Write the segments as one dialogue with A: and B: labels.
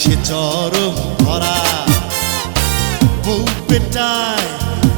A: সে চরম ধরা। বউ পেটায়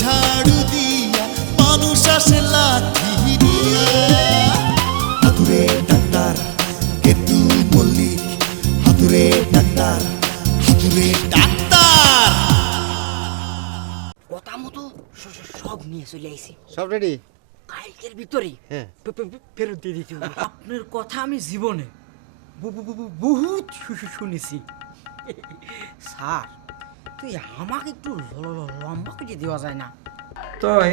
A: ঝাড়ু দিয়া মানুষ আসে লাঠি হাতুরে ডাক্তার কেতু মল্লিক হাতুরে ডাক্তার হাতুরে ডাক্তার।
B: কথা মতো সব নিয়ে চলে আইছি।
C: সব রেডি
B: কালকের ভিতরে
C: হ্যাঁ।
B: ফেরত দিয়ে দিতে হবে। আপনার কথা আমি জীবনে বহুত শুনেছি। স্যার তুই আমাকে একটু লম্বা করে দেওয়া যায় না।
D: তয়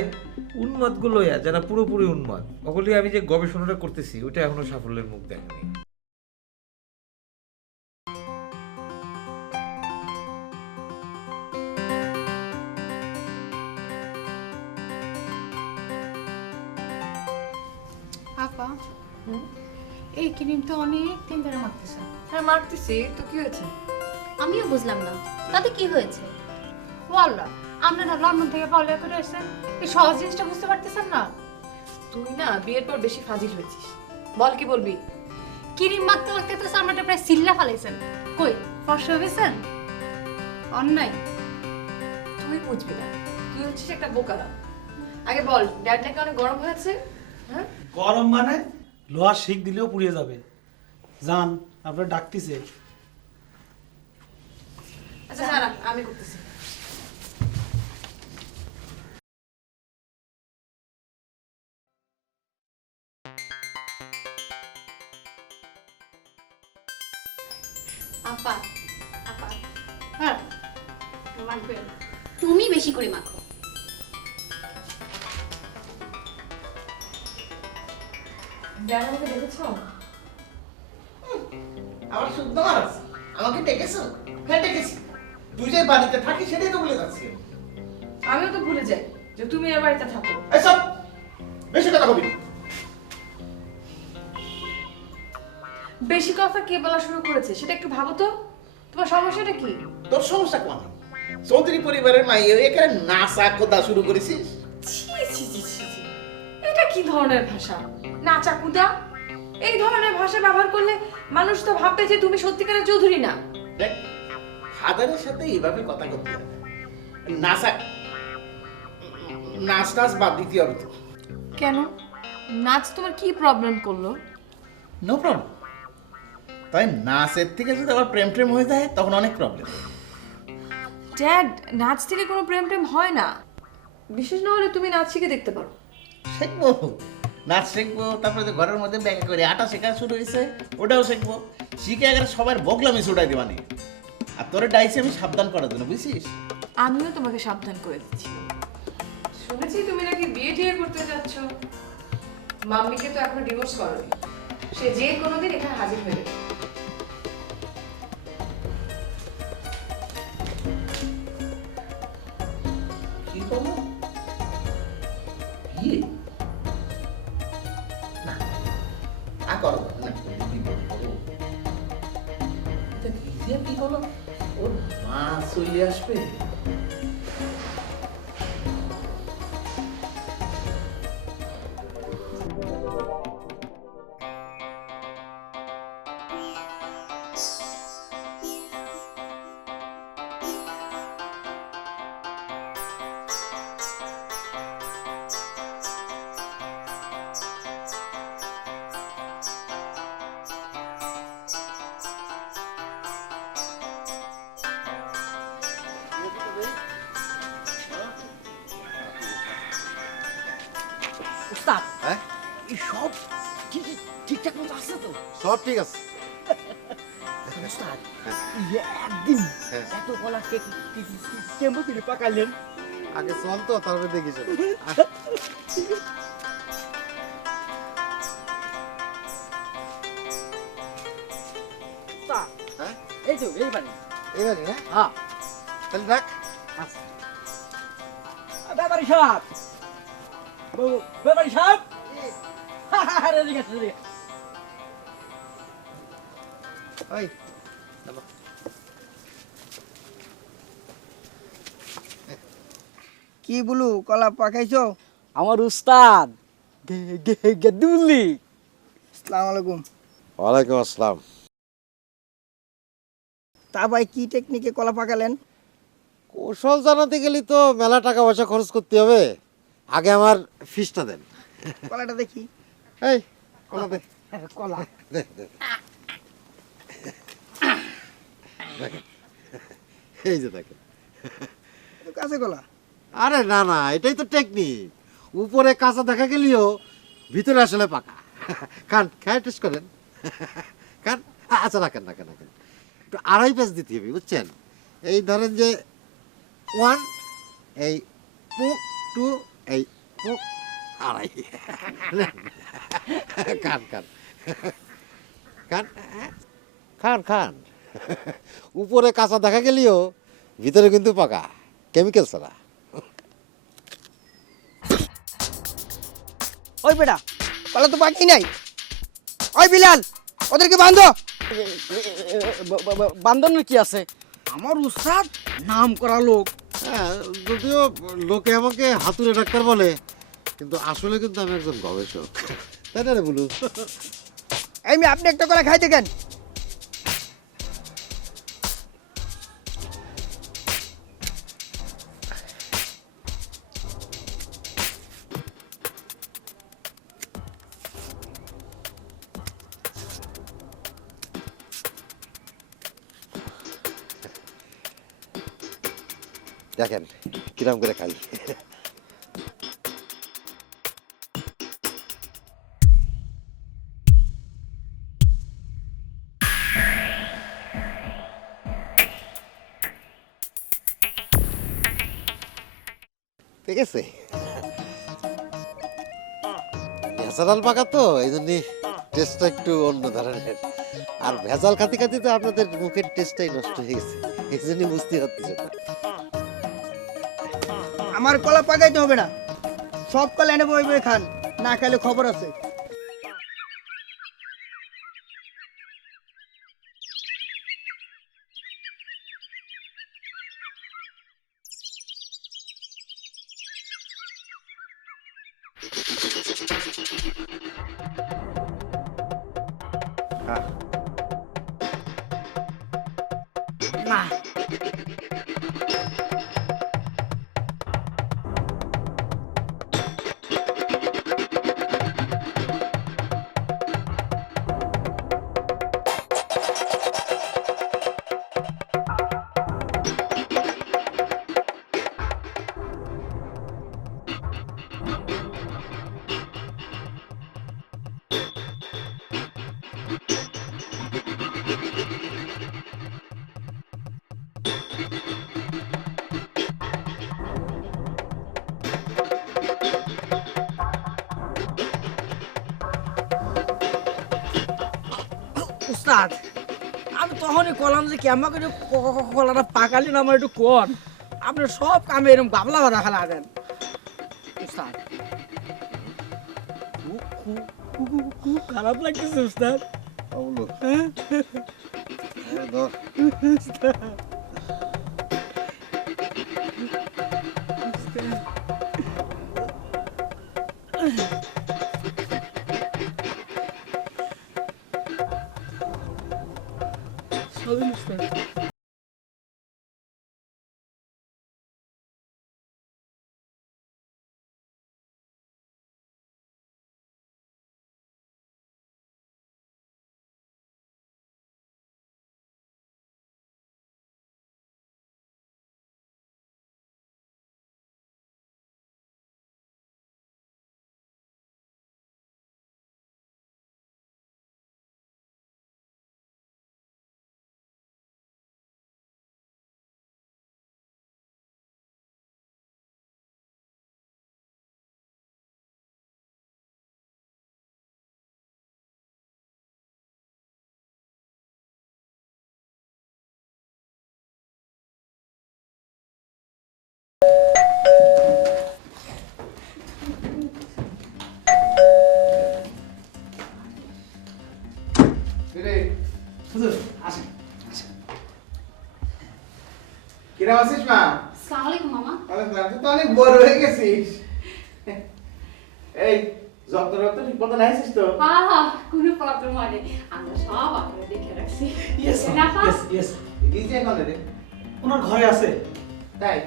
D: উন্মাদগুলো যারা পুরোপুরি উন্মাদ ওগুলি আমি যে গবেষণাটা করতেছি ওটা এখনও সাফল্যের মুখ দেখেনি।
E: এই ক্রিম তো অনেক দিন ধরে মাখতেছে
F: হ্যাঁ মারতেছি তো কি হয়েছে?
G: আমিও বুঝলাম না। তাতে কি হয়েছে?
E: ওয়াল্লা আপনারা লন্ডন থেকে পড়ালেখা করে এসেছেন এই সহজ জিনিসটা বুঝতে পারতেছেন না?
F: তুই না বিয়ের পর বেশি ফাজিল হয়েছিস। বল কি বলবি?
E: কিরিম মাখতে মাখতে তো সামনেটা প্রায় সিল্লা ফালাইছেন। কই ফর্সা হয়েছেন অন্যায়।
F: তুই বুঝবি না। তুই হচ্ছিস একটা বোকারা। আগে বল ড্যাড নাকি অনেক গরম হয়েছে? হ্যাঁ?
H: গরম মানে? লোহার শিক দিলেও পুড়িয়ে যাবে। যান আপনার ডাকতেছে।
F: আচ্ছা সারা আমি করতেছি।
G: আপা আপা।
E: হ্যাঁ। মাখবে।
G: তুমি বেশি করে মাখো।
F: দেখেছ?
I: আমার শুদ্ধ মারাস আমাকে ডেকেছো? হ্যাঁ ডেকেছি। তুই যে বাড়িতে থাকিস সেটাই তো বলে যাচ্ছি।
F: আমিও তো ভুলে যাই যে তুমি এর বাড়িতে থাকো।
I: এসব বেশি কথা কবি
F: বেশি কথা কে বলা শুরু করেছে? সেটা একটু ভাবো তো। তোমার সমস্যাটা কি?
I: তোর সমস্যা কোন? চৌধুরী পরিবারের মাই এখানে নাচা কোদা শুরু করেছিস?
F: ছি ছি ছি ছি ছি। এটা কি ধরনের ভাষা? নাচা কুদা? এই ধরনের ভাষা ব্যবহার করলে মানুষ তো ভাববে যে তুমি সত্যিকারের চৌধুরী না।
I: দেখ ফাদারের সাথে এইভাবে কথা করতে হবে নাচা নাচ টাচ বাদ দিতে হবে তো।
F: কেন? নাচ তোমার কি প্রবলেম করল?
I: নো প্রবলেম তাই নাচের থেকে যদি আবার প্রেম প্রেম হয়ে যায় তখন অনেক প্রবলেম
F: ড্যাড নাচ থেকে কোনো প্রেম প্রেম হয় না। বিশেষ না হলে তুমি নাচ শিখে দেখতে পারো।
I: শিখব। নাচ শিখব তারপরে তো ঘরের মধ্যে ব্যাগে করে আটা শেখা শুরু হয়েছে ওটাও শিখব। শিখে আগে সবার বগলামি ছুটাই দেবানি আর তোরে ডাইছে আমি সাবধান করার জন্য বুঝছিস?
F: আমিও তোমাকে সাবধান করে দিচ্ছি। শুনেছি তুমি নাকি বিয়ে টিয়ে করতে যাচ্ছ। মাম্মিকে তো এখনও ডিভোর্স করোনি। সে যে কোনোদিন এখানে হাজির হয়ে যাবে।
B: সব ঠিক আছে। উস্তাদ এই যে একদিন
A: হ্যাঁ।
B: এত কলা কেমন করে পাকালেন?
A: আগে চল তো তারপরে দেখি
B: উস্তাদ
A: হ্যাঁ?
B: এই তো এই বাড়ি।
A: না?
B: হ্যাঁ।
A: তাহলে রাখ।
B: ব্যাপারী সাহেব। ব্যাপারী সাহেব? ঠিক আছে ঠিক আছে।
C: কি বলু কলা পাকাইছো
B: আমার উস্তাদ গে- গে- গেদুল্লি
C: আসসালামু আলাইকুম।
J: ওয়ালাইকুম আসসালাম।
C: তা ভাই কি টেকনিকে কলা পাকালেন
J: কৌশল জানাতে গেলে তো মেলা টাকা পয়সা খরচ করতে হবে। আগে আমার ফিসটা দেন।
C: কলাটা দেখি।
J: এই কলা দে।
B: কলা।
J: দে, দে। দেখেন। এই যে দেখেন।
C: কাঁচা কলা
J: আরে না না এটাই তো টেকনিক উপরে কাঁচা দেখা গেলেও ভিতরে আসলে পাকা। খান খায় টেস্ট করেন। খান আচ্ছা রাখেন রাখেন রাখেন। একটু আড়াই পেজ দিতে হবে বুঝছেন? এই ধরেন যে ওয়ান এই পুক টু এই পুক আড়াই। খান খান খান খান খান উপরে কাঁচা দেখা গেলেও ভিতরে কিন্তু পাকা কেমিক্যাল ছাড়া।
C: ওই বেটা কলা তো পাকি নাই। ওই বিলাল ওদেরকে বাঁধো।
B: বান্ধনের কি আছে? আমার উস্তাদ নাম করা লোক।
J: হ্যাঁ যদিও লোকে আমাকে হাতুড়ে ডাক্তার বলে কিন্তু আসলে কিন্তু আমি একজন গবেষক। তাই না রে বলু?
C: এই আপনি একটা কলা খাই দেখেন
J: কিরাম করে খাই। ঠিক আছে? ন্যাচারাল পাকা তো, এই জন্য টেস্টটা একটু অন্য ধরনের। আর ভেজাল খাতে খাতে তো আপনাদের মুখের টেস্টটাই নষ্ট হয়ে গেছে, এই জন্য বুঝতে পারতেছে না।
C: আমার কলা পাকাইতে হবে না। সব কলা এনে বই খান, না খাইলে খবর আছে।
B: না উস্তাদ আমি তখনই কলাম যে কেমন করে কলাটা পাকালি না আমার একটু কর। আপনি সব কামে এরকম গাবলা বাঁধা ফেলা দেন। উস্তাদ খুব খারাপ লাগতেছে উস্তাদ
J: আউলো। ধর
B: চলেন
I: কিরম আছিস মা?
E: আসসালামু আলাইকুম মামা।
I: তুই তো অনেক বড় হয়ে গেছিস। এই যত্ন রক্ত ঠিক মতো নাইছিস তো?
E: হ্যাঁ হ্যাঁ কোনো প্রবলেম হয়নি আমরা সব আপনারা দেখে রাখছি।
H: ইয়েস? ইয়েস ইয়েস
I: ডিজে এখন রে।
H: ওনার ঘরে আছে।
I: তাই?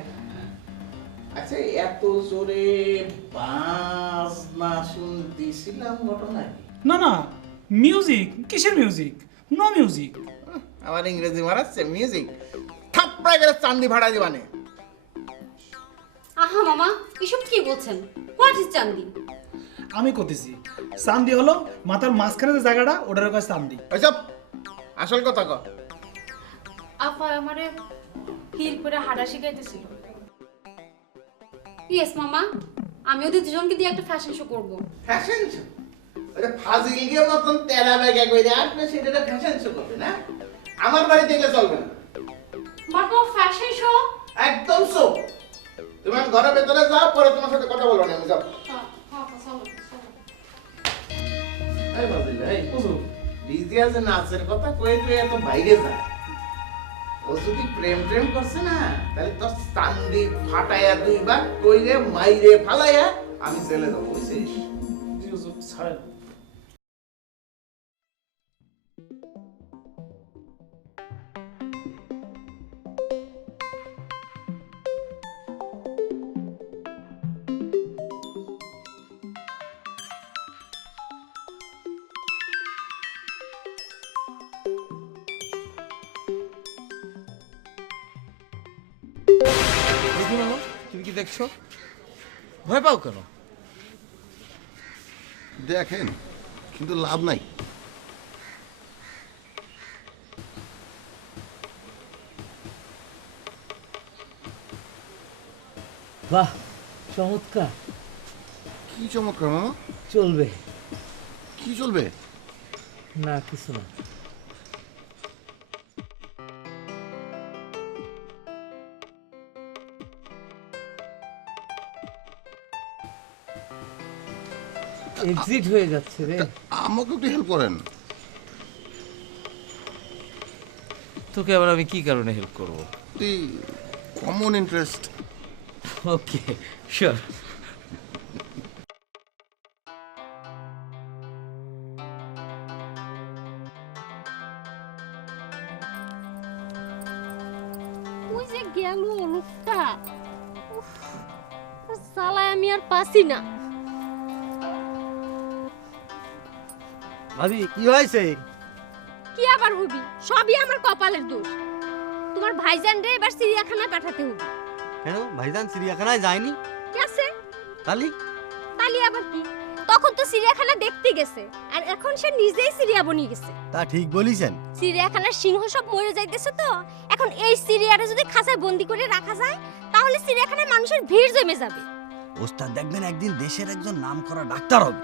I: আচ্ছা এত জোরে বাস না শুনতেছিলাম ঘটনা কি?
H: না না মিউজিক কিসের মিউজিক নো মিউজিক
I: আমার ইংরেজি মারাচ্ছে মিউজিক থাপ্পড়ায় গেলে চান্দি ভাড়া দিবানে।
G: আহা মামা এসব কি বলছেন? হোয়াট ইজ চান্দি?
H: আমি করতেছি চান্দি হলো মাথার মাঝখানে যে জায়গাটা ওটার কাছে চান্দি।
I: ওইসব আসল কথা কর
E: আপা আমারে হিল করে হাঁটা শিখাইতেছিল।
G: ইয়েস মামা। আমি ওদের দুজনকে দিয়ে একটা ফ্যাশন শো করব।
I: ফ্যাশন শো ওটা ফাজিল গিয়ে মতন তেরা ব্যাগে কইরে আপনি সেটা ফ্যাশন শো করবে না? আমার বাড়িতে এগুলো চলবে না।
E: বাট ফ্যাশন শো
I: একদম শো তুমি ঘরের ভেতরে যাও পরে তোমার সাথে কথা বলব না আমি যাও
E: হ্যাঁ হ্যাঁ
I: এই ফাজিল এই ডিজে আছে নাচের কথা কয়ে কয়ে এত বাইরে যায়। ও যদি প্রেম প্রেম করছে না তোর ফাটাইয়া দুইবার মাইরে ফালাইয়া আমি জেলে দেবো, বুঝছিস?
D: তুমি কি দেখছ? ভয় পাও কেন?
K: দেখেন কিন্তু লাভ নাই।
B: বাহ চমৎকার।
K: কি চমৎকার মামা?
B: চলবে।
K: কি চলবে?
B: না কিছু না। এক্সিট হয়ে যাচ্ছে রে।
K: আমাকে একটু হেল্প করেন।
D: তোকে আবার আমি কি কারণে হেল্প করব?
K: তুই কমন ইন্টারেস্ট
D: ওকে শিওর
G: ওই যে গেল লোকটা উফ, জ্বালায় আমি আর পাসি না।
C: ভাবি কি হয়েছে?
G: কি আবার হবি? সবই আমার কপালের দোষ। তোমার ভাইজান রে এবার চিড়িয়াখানায় পাঠাতে হবে।
C: কেন? ভাইজান চিড়িয়াখানায় যায়নি?
G: কি আছে?
C: তালি?
G: তালি আবার কি? তখন তো চিড়িয়াখানা দেখতে গেছে আর এখন সে নিজেই চিড়িয়া বনিয়ে গেছে।
C: তা ঠিক বলিছেন।
G: চিড়িয়াখানার সিংহ সব মরে যাইতেছে তো এখন এই চিড়িয়াটা যদি খাঁচায় বন্দি করে রাখা যায় তাহলে চিড়িয়াখানায় মানুষের ভিড় জমে যাবে।
C: ওস্তাদ দেখবেন একদিন দেশের একজন নামকরা ডাক্তার হবে।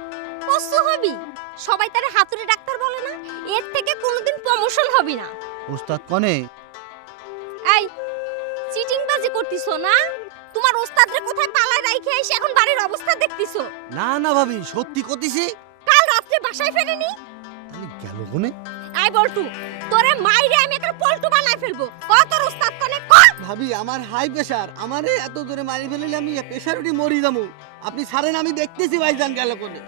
G: কষ্ট হবি? সবাই তারে হাতুড়ে ডাক্তার বলে না এর থেকে কোনোদিন প্রমোশন হবে না।
C: ওস্তাদ কনে?
G: এই চিটিং বাজি করতিছো না? তোমার ওস্তাদরে কোথায় পালায় রাইখে এসে এখন বাড়ির অবস্থা দেখতিছো?
C: না না ভাবি সত্যি কতিছি
G: কাল রাত্রে বাসায় ফেরেনি?
C: তালি গেল কোনে?
G: আই বলটু তোরে মাইরে আমি একটা পল্টু বানাই ফেলব। কত তোর ওস্তাদ কনে কর!
C: ভাবি আমার হাই প্রেসার। আমারে এত জোরে মারি ফেলিলে আমি প্রেশার উঠি মরি যাব। আপনি ছাড়েন আমি দেখতেছি ভাইজান গেল কোনে।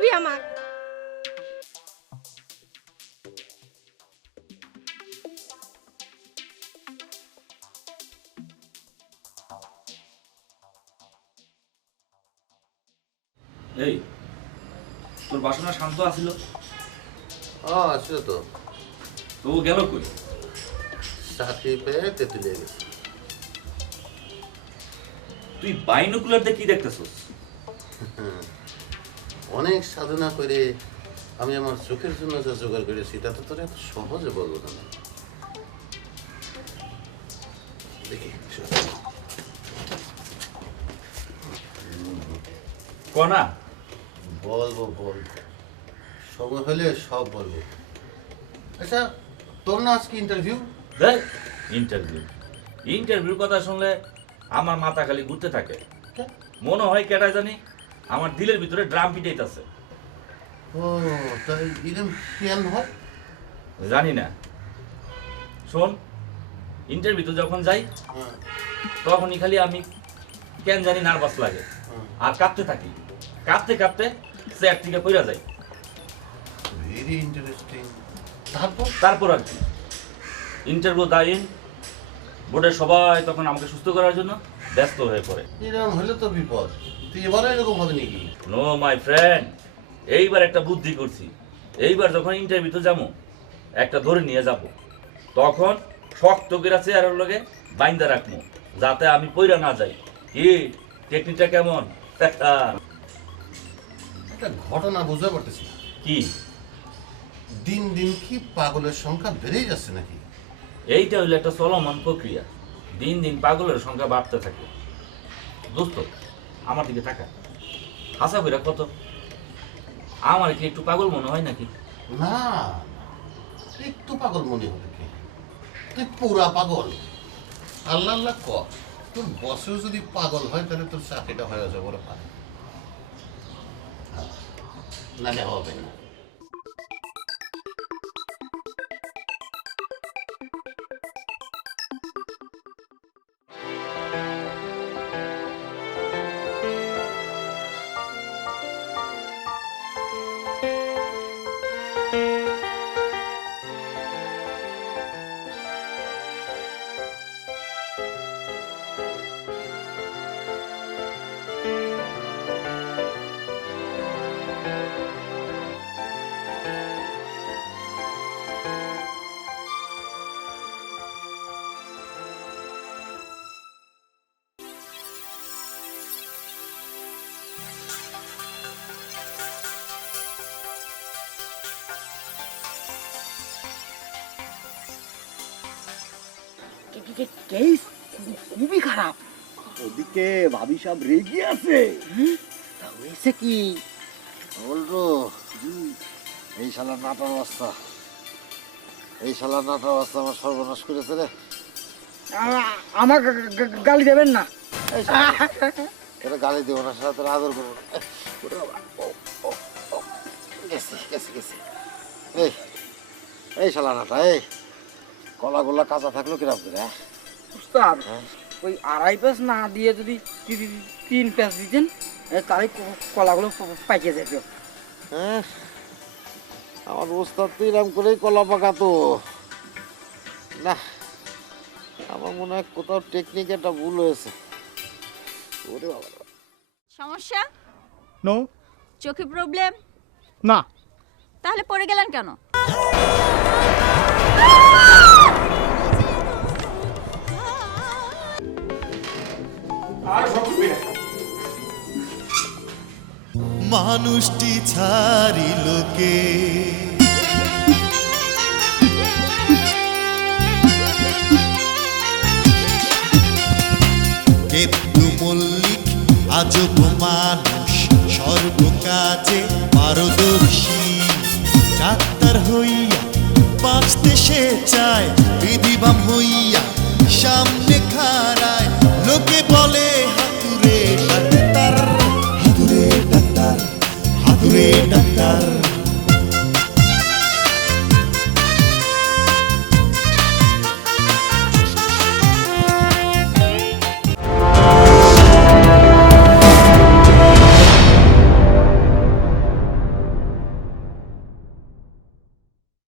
G: বানাই আমার?
D: এই তোর বাসনা শান্ত আছিল?
J: ও আছে তো।
D: তবু গেল কই?
J: চাকরি পেয়ে তেতুলিয়ে গেছে।
D: তুই বাইনোকুলার দিয়ে কি দেখতেছস?
J: অনেক সাধনা করে আমি আমার চোখের জন্য যা জোগাড় করেছি তা তো তোর এত সহজে বলব না। দেখি
D: কনা?
J: বলব বলব। সময় হলে সব বলব।
K: আচ্ছা তোর না আজকে ইন্টারভিউ
L: ইন্টারভিউ ইন্টারভিউর কথা শুনলে আমার মাথা খালি ঘুরতে থাকে। মনে হয় কেটা জানি আমার দিলের ভিতরে ড্রাম পিটাইতেছে।
K: ও তাই ইরেম কেন হয়?
L: জানি না। শোন ইন্টারভিউতে যখন যাই তখনই খালি আমি কেন জানি নার্ভাস লাগে। আর কাঁপতে থাকি। কাঁপতে কাঁপতে চেয়ার থেকে পইরা যাই।
K: ভেরি ইন্টারেস্টিং তারপর?
L: তারপর আর কি। ইন্টারভিউ দাঁড়িয়ে বোর্ডের সবাই তখন আমাকে সুস্থ করার জন্য ব্যস্ত হয়ে পড়ে।
K: এরকম হলে তো বিপদ। তুই এবারে এরকম হবে নাকি?
L: নো মাই ফ্রেন্ড এইবার একটা বুদ্ধি করছি। এইবার যখন ইন্টারভিউতে যাব একটা ধরে নিয়ে যাব। তখন শক্ত করে চেয়ারের লগে বাইন্দা রাখব যাতে আমি পইরা না যাই। কি? টেকনিকটা কেমন?
K: একটা ঘটনা বুঝতে পারতেছি।
L: কি?
K: দিন দিন কি পাগলের সংখ্যা বেড়েই যাচ্ছে নাকি?
L: এইটা হইল একটা চলমান প্রক্রিয়া। দিন দিন পাগলের সংখ্যা বাড়তে থাকে। দোস্ত আমার দিকে টাকা হাসা কইরা কত? আমার কি একটু পাগল মনে হয় নাকি?
K: না, একটু পাগল মনে হবে কি? তুই পুরা পাগল। আল্লাহ আল্লাহ ক, তোর বসেও যদি পাগল হয়, তাহলে তোর চাকরিটা হয়ে যাবে বড় পারে না, হবে না।
B: Música কেস খুবই খারাপ।
C: ওদিকে ভাবি সব রেগে আছে।
J: তা হয়েছে কি? বলতো এই শালার নাটার অবস্থা। এই শালার নাটার অবস্থা আমার সর্বনাশ করেছে রে।
B: আমার গালি দেবেন না?
J: এটা গালি দেবো না সারা তোর আদর করব গেছি গেছি গেছি। এই এই শালা নাটা এই। কলাগুলা কাঁচা থাকল কিরম করে হ্যাঁ?
B: উস্তাদ ওই আড়াই প্যাস না দিয়ে যদি তিন প্যাস দিতেন তাহলে ক- কলাগুলো পাইকে যেত।
J: হ্যাঁ? আমার ওস্তাদ তো এরকম করেই কলা পাকাতো। না আমার মনে হয় কোথাও টেকনিক একটা ভুল হয়েছে। ওরে বাবা।
G: সমস্যা?
H: নো
G: চোখে প্রবলেম
H: না।
G: তাহলে পড়ে গেলেন কেন?
M: মানুষটি ছাড়িলোকে কেতু মল্লিক আজব মানুষ সর্বকাজে পারদর্শী। ডাক্তার হইয়া বাঁচতে সে চায়, বিধিবাম হইয়া সামনে বলে হাতুরে ডাক্তার হাতুরে ডাক্তার হাতুরে ডাক্তার।